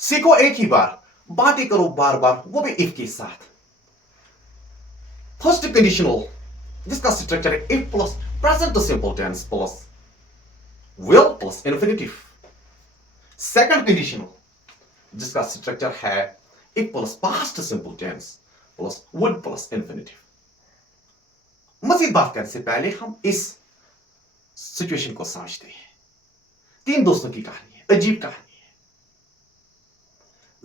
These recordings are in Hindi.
सीखो एक ही बार, बातें करो बार बार, वो भी इफ के साथ। फर्स्ट कंडीशनल जिसका स्ट्रक्चर है if plus present simple tense plus will plus infinitive. Second conditional जिसका स्ट्रक्चर है if plus past simple tense plus would plus infinitive. मजीद बात करने से पहले हम इस सिचुएशन को समझते हैं। तीन दोस्तों की कहानी है, अजीब कहानी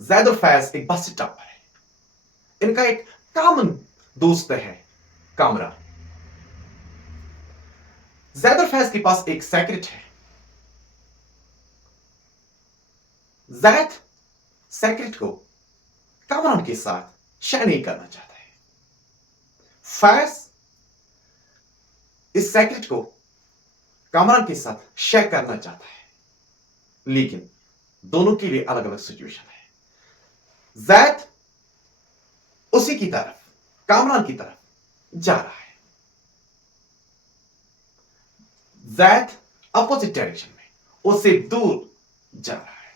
है। जैद और फैज एक बस स्टॉप पर है। इनका एक कॉमन दोस्त है कामरा। जैद और फैज के पास एक सेक्रेट है। जैद सेक्रेट को कामरान के साथ शेयर नहीं करना चाहता है। फैज इस सेक्रेट को कामरान के साथ शेयर करना चाहता है, लेकिन दोनों के लिए अलग अलग सिचुएशन है। जैद उसी की तरफ, कामरान की तरफ जा रहा है। जैद अपोजिट डायरेक्शन में उससे दूर जा रहा है,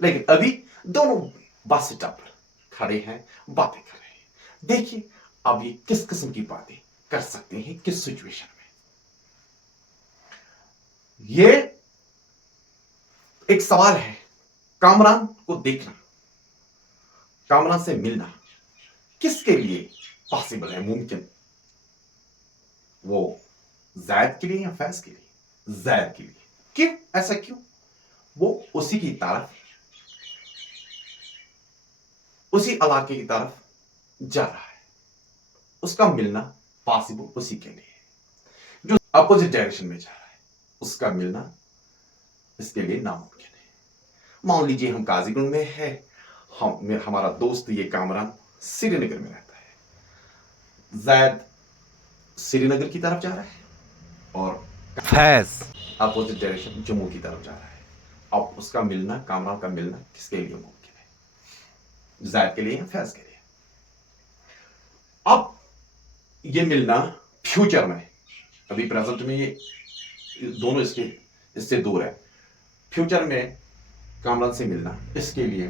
लेकिन अभी दोनों बस स्टॉप पर खड़े हैं, बातें कर रहे हैं। देखिए अब ये किस किस्म की बातें कर सकते हैं, किस सिचुएशन में। ये एक सवाल है, कामरान को देखना, कामरान से मिलना किसके लिए पॉसिबल है, मुमकिन? वो जैद के लिए या फैज के लिए? जैद के लिए। क्यों? ऐसा क्यों? वो उसी की तरफ, उसी इलाके की तरफ जा रहा है। उसका मिलना पॉसिबल उसी के लिए। जो अपोजिट डायरेक्शन में जा रहा है उसका मिलना इसके लिए नामुमकिन है। मान लीजिए हम काजीगुंड में है, हमारा दोस्त ये कामरान श्रीनगर में रहता है। जैद श्रीनगर की तरफ जा रहा है और फैज अपोजिट डायरेक्शन जम्मू की तरफ जा रहा है। अब उसका मिलना, कामरान का मिलना किसके लिए मुमकिन है? जैद के लिए या फैज के लिए? अब ये मिलना फ्यूचर में, अभी प्रेजेंट में ये दोनों इससे दूर है। फ्यूचर में कामरान से मिलना इसके लिए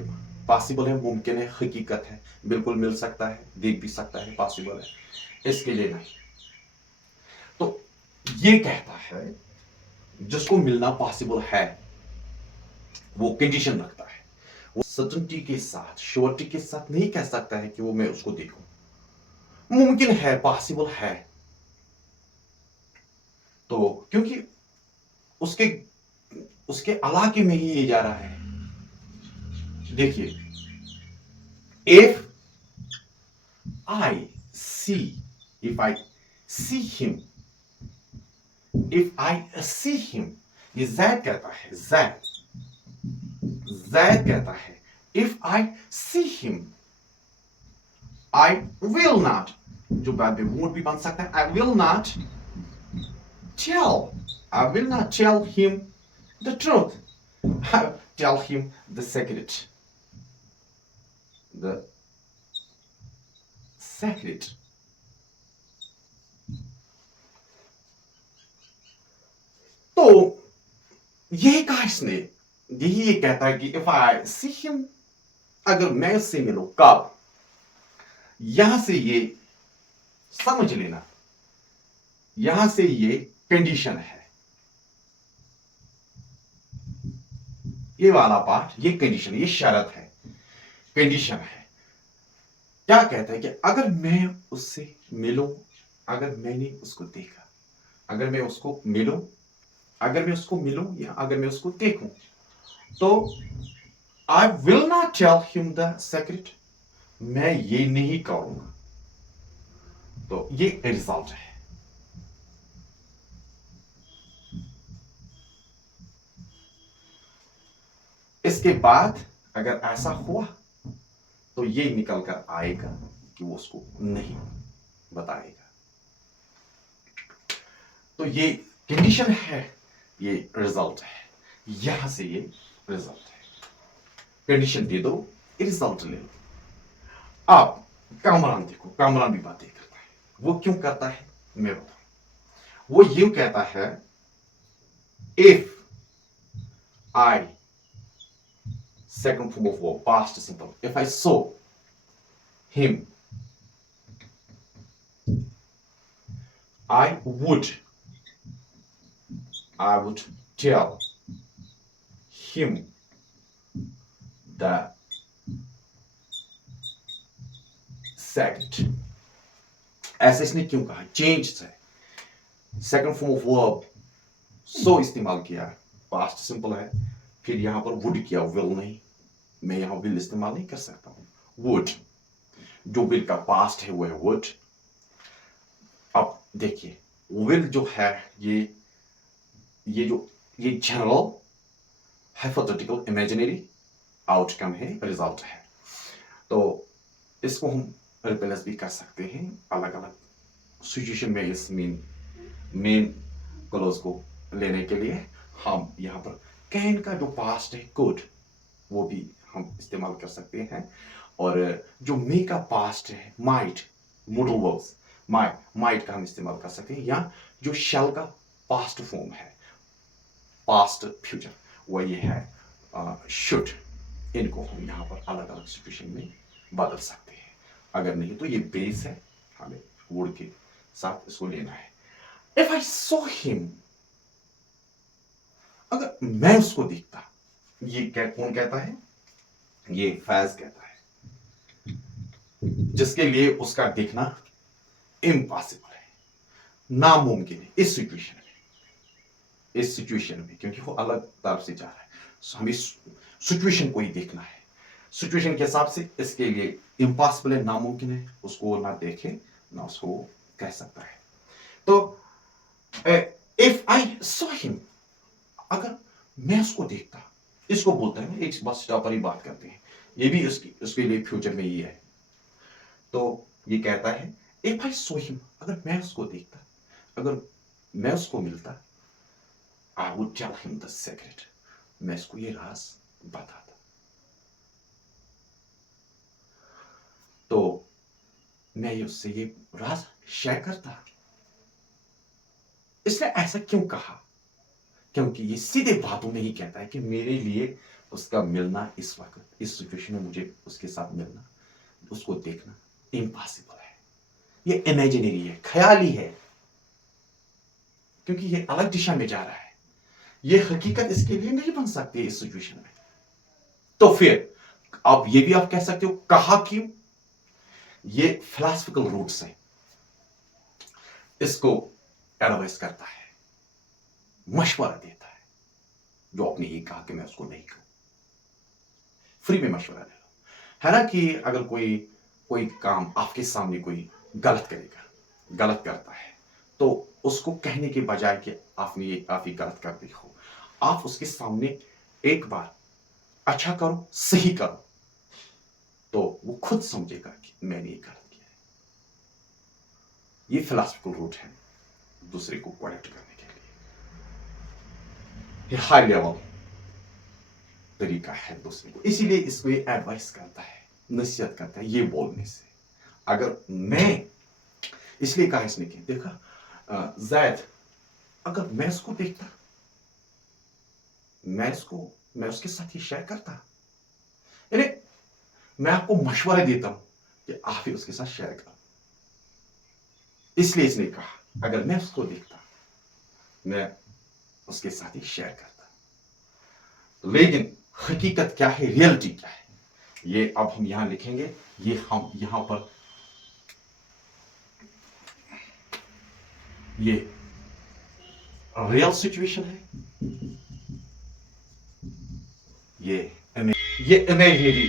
पॉसिबल है, मुमकिन है, हकीकत है, बिल्कुल मिल सकता है, देख भी सकता है, पॉसिबल है। इसके लिए नहीं। तो ये कहता है जिसको मिलना पॉसिबल है वो कंडीशन रखता है। वो सर्टेनिटी के साथ, श्योरिटी के साथ नहीं कह सकता है कि वो मैं उसको देखूं। मुमकिन है, पॉसिबल है। तो क्योंकि उसके उसके इलाके में ही ये जा रहा है। देखिए, if I see if I see him if I see him, ये जैद कहता है, जैद कहता है if I see him I will not, जो बाद में वुड भी बन सकता है, I will not tell him the truth, tell him the secret. The secret. तो यही कहा इसने, यही ये कहता है कि इफ आई सी हिम, अगर मैं उससे मिलूं, कब? यहां से ये समझ लेना, यहां से ये कंडीशन है, ये वाला पार्ट, ये कंडीशन, ये शर्त है, कंडीशन है। क्या कहता है कि अगर मैं उससे मिलूं, अगर मैंने उसको देखा, अगर मैं उसको मिलूं, अगर मैं उसको मिलूं या अगर मैं उसको देखूं, तो I will not tell him the secret, मैं ये नहीं करूंगा। तो ये रिजल्ट है। इसके बाद अगर ऐसा हुआ तो ये निकल कर आएगा कि वो उसको नहीं बताएगा। तो ये कंडीशन है, ये रिजल्ट है, यहां से ये रिजल्ट है। कंडीशन दे दो, रिजल्ट ले लो। आप कामरान देखो, कामरान भी बातें करता है। वो क्यों करता है मैं बताऊं। वो यूं कहता है, if I second form of verb, past simple. If I saw him, I would tell him the second. ऐसे इसने क्यों कहा? चेंज से सेकंड फॉर्म ऑफ वर्ब सो इस्तेमाल किया, पास्ट सिंपल है, फिर यहां पर वुड किया, विल नहीं, मैं यहां विल इस्तेमाल नहीं कर सकता हूं, वुड, जो विल का पास्ट है वो है वुड। अब देखिए विल जो है ये जनरल हाइपोथेटिकल इमेजिनरी आउटकम है, रिजल्ट है, तो इसको हम रिप्लेस भी कर सकते हैं अलग अलग सिचुएशन में। इस मेन क्लोज को लेने के लिए हम यहाँ पर कैन का जो पास्ट है कुड, वो भी हम इस्तेमाल कर सकते हैं, और जो मे का पास्ट है माइट, मोडल वर्ब्स माइट का हम इस्तेमाल कर सकते हैं, या जो शैल का पास्ट फॉर्म है, पास्ट फ्यूचर, वो ये है शुड, इनको हम यहाँ पर अलग अलग सिचुएशन में बदल सकते हैं। अगर नहीं तो ये बेस है, हमें वुड के साथ इसको लेना है। इफ आई सॉ हिम, अगर मैं उसको देखता, ये कौन कहता है? ये फैज कहता है, जिसके लिए उसका देखना इम्पॉसिबल है, नामुमकिन है इस सिचुएशन में, क्योंकि वो अलग तरफ से जा रहा है। हमें सिचुएशन को ही देखना है, सिचुएशन के हिसाब से इसके लिए इम्पॉसिबल है, नामुमकिन है, उसको ना देखे ना उसको कह सकता है। तो इफ आई सॉ हिम, अगर मैं उसको देखता, इसको बोलते हैं, एक बस स्टॉप पर ही बात करते हैं, ये भी उसके लिए फ्यूचर में ही है। तो ये कहता है इफ आई सॉ हिम, अगर मैं उसको देखता, अगर मैं उसको मिलता, I would tell him the secret, मैं इसको ये राज बताता। तो मैं उससे ये राज शेयर करता। इसने ऐसा क्यों कहा? क्योंकि ये सीधे बातों में ही कहता है कि मेरे लिए उसका मिलना इस वक्त, इस सिचुएशन में मुझे उसके साथ मिलना, उसको देखना इम्पॉसिबल है, ये इमेजिनरी है, ख्याली है, क्योंकि ये अलग दिशा में जा रहा है, ये हकीकत इसके लिए नहीं बन सकती इस सिचुएशन में। तो फिर अब ये भी आप कह सकते हो कहा क्यों? ये फिलॉसफिकल रूट से इसको एडवाइस करता है, मशवरा देता है, जो आपने ये कहा कि मैं उसको नहीं कहूं, फ्री में मशवरा दे लो। है ना कि अगर कोई काम आपके सामने कोई गलत करेगा, गलत करता है, तो उसको कहने के बजाय कि आप ही गलत करते हो, आप उसके सामने एक बार अच्छा करो, सही करो, तो वो खुद समझेगा कि मैंने ये गलत किया है। ये फिलॉसफिकल रूट है दूसरे को करेक्ट करने के लिए, ये हाई लेवल तरीका है दूसरे को, इसीलिए इसको ये एडवाइस करता है, नसीहत करता है ये बोलने से। अगर मैं, इसलिए कहा इसने कि देखा जैद, अगर मैं उसको देखता, मैं उसके साथ ही शेयर करता, यानी मैं आपको मशवरा देता हूं कि आप ही उसके साथ शेयर करो। इसलिए इसने कहा अगर मैं उसको देखता, मैं उसके साथ ही शेयर करता। तो लेकिन हकीकत क्या है, रियलिटी क्या है, ये अब हम यहां लिखेंगे। ये हम यहां पर ये रियल सिचुएशन है, ये इमेजिनरी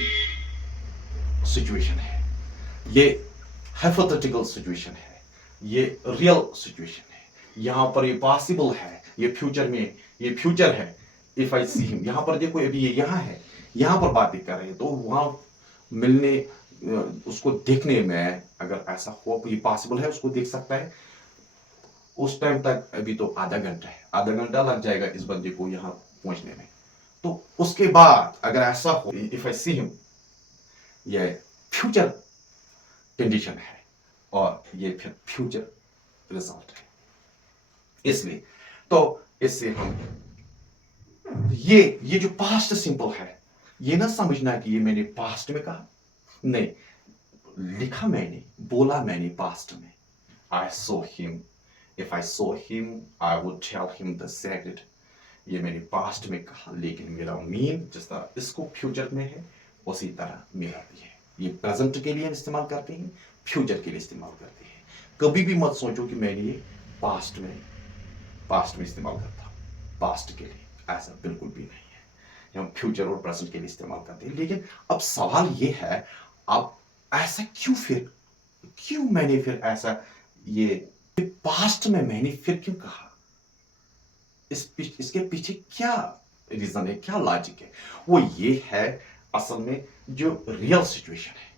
सिचुएशन है, ये हाइपोथेटिकल सिचुएशन है, ये रियल सिचुएशन है। यहां पर ये पॉसिबल है, ये फ्यूचर में, ये फ्यूचर है। इफ आई सी हिम, यहां पर देखो अभी ये यहां है, यहां पर बातें कर रहे हैं, तो वहां मिलने, उसको देखने में अगर ऐसा हो, ये पॉसिबल है, उसको देख सकता है, उस टाइम तक अभी तो आधा घंटा है, आधा घंटा लग जाएगा इस बंदे को यहां पहुंचने में। तो उसके बाद अगर ऐसा हो, इफ आई सी हिम, ये फ्यूचर कंडीशन है और ये फिर फ्यूचर रिजल्ट है। इसलिए तो इससे हम ये जो पास्ट सिंपल है, ये ना समझना कि ये मैंने पास्ट में कहा, नहीं, लिखा मैंने, बोला मैंने पास्ट में। I saw him. If I saw him, I would tell him the secret. ये मैंने पास्ट में कहा, लेकिन मेरा मीन जिस तरह इसको फ्यूचर में है उसी तरह मेरा भी है। ये प्रेजेंट के लिए इस्तेमाल करते हैं, फ्यूचर के लिए इस्तेमाल करते हैं। कभी भी मत सोचो कि मैंने ये पास्ट में इस्तेमाल करता हूँ, पास्ट के लिए, ऐसा बिल्कुल भी नहीं है। हम फ्यूचर और प्रेजेंट के लिए इस्तेमाल करते हैं। लेकिन अब सवाल ये है, अब ऐसा क्यों मैंने फिर ऐसा ये पास्ट में मैंने फिर क्यों कहा? इसके पीछे क्या रीजन है, क्या लॉजिक है? वो ये है, असल में जो रियल सिचुएशन है,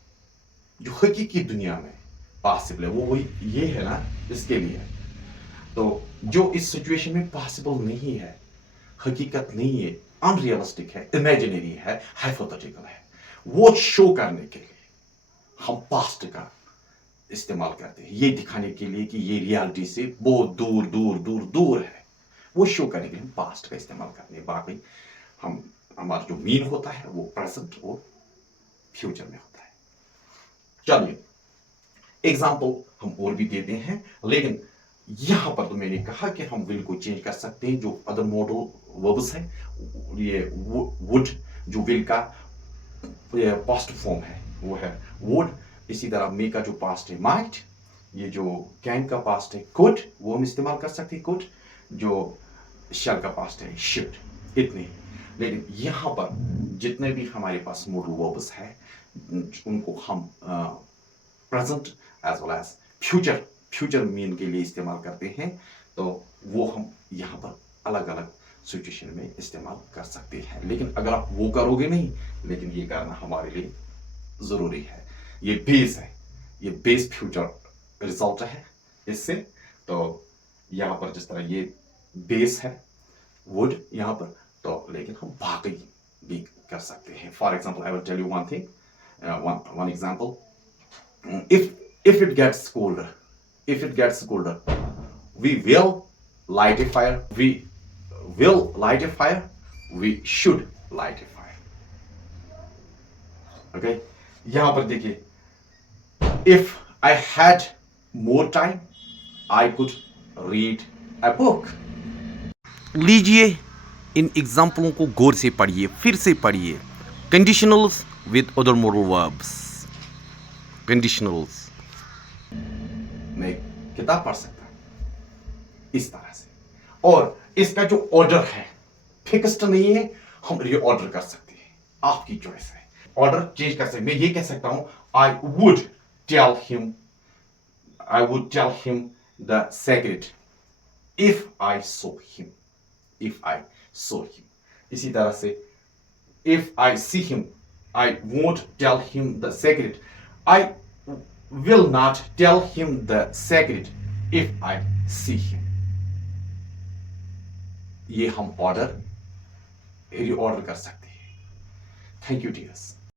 जो हकीकी दुनिया में पॉसिबल है, वो ये है ना, इसके लिए। तो जो इस सिचुएशन में पॉसिबल नहीं है, हकीकत नहीं है, अनरियलिस्टिक है, इमेजिनरी है, हाइपोथेटिकल है, वो शो करने के लिए हम पास्ट का इस्तेमाल करते हैं, ये दिखाने के लिए कि ये रियलिटी से बहुत दूर दूर दूर दूर है, वो शो करने के लिए हम पास्ट का इस्तेमाल करते हैं। बाकी हमारा जो मीन होता है वो प्रेजेंट और फ्यूचर में होता है। चलिए एग्जाम्पल हम और भी देते हैं, लेकिन यहां पर तो मैंने कहा कि हम विल को चेंज कर सकते हैं। जो अदर मॉडल वर्ब्स है, ये वुड जो विल का पास्ट फॉर्म है वो है वुड। इसी तरह मे का जो पास्ट है माइट, ये जो कैन का पास्ट है कुड, वो हम इस्तेमाल कर सकते हैं कुड। जो शैल का पास्ट है शुड, इतने। लेकिन यहाँ पर जितने भी हमारे पास मॉडल वर्ब्स है उनको हम present as well as future mean के लिए इस्तेमाल करते हैं। तो वो हम यहाँ पर अलग अलग सिचुएशन में इस्तेमाल कर सकते हैं। लेकिन अगर आप वो करोगे नहीं, लेकिन ये करना हमारे लिए ज़रूरी है। ये बेस है, ये बेस फ्यूचर रिजल्ट है इससे। तो यहाँ पर जिस तरह ये बेस है वुड यहाँ पर, तो लेकिन हम बाकी भी कर सकते हैं। For example I will tell you one thing, one example. if it gets colder, we will light a fire. We should light a fire. Okay, यहाँ पर देखिए, if I had more time, I could read a book. लीजिए इन एग्जाम्पलों को गौर से पढ़िए, फिर से पढ़िए। Conditionals with other modal verbs. Conditionals मैं किताब पढ़ सकता हूं इस तरह से, और इसका जो ऑर्डर है फिक्स्ड नहीं है, हम रीऑर्डर कर सकते हैं, आपकी चॉइस है। ऑर्डर चेंज कर सकते हैं। मैं ये कह सकता हूं I would tell him the secret if I saw him. इसी तरह से if I see him, I won't tell him the secret. I will not tell him the secret if I see him. ये हम ऑर्डर रीऑर्डर कर सकते हैं। Thank you dears.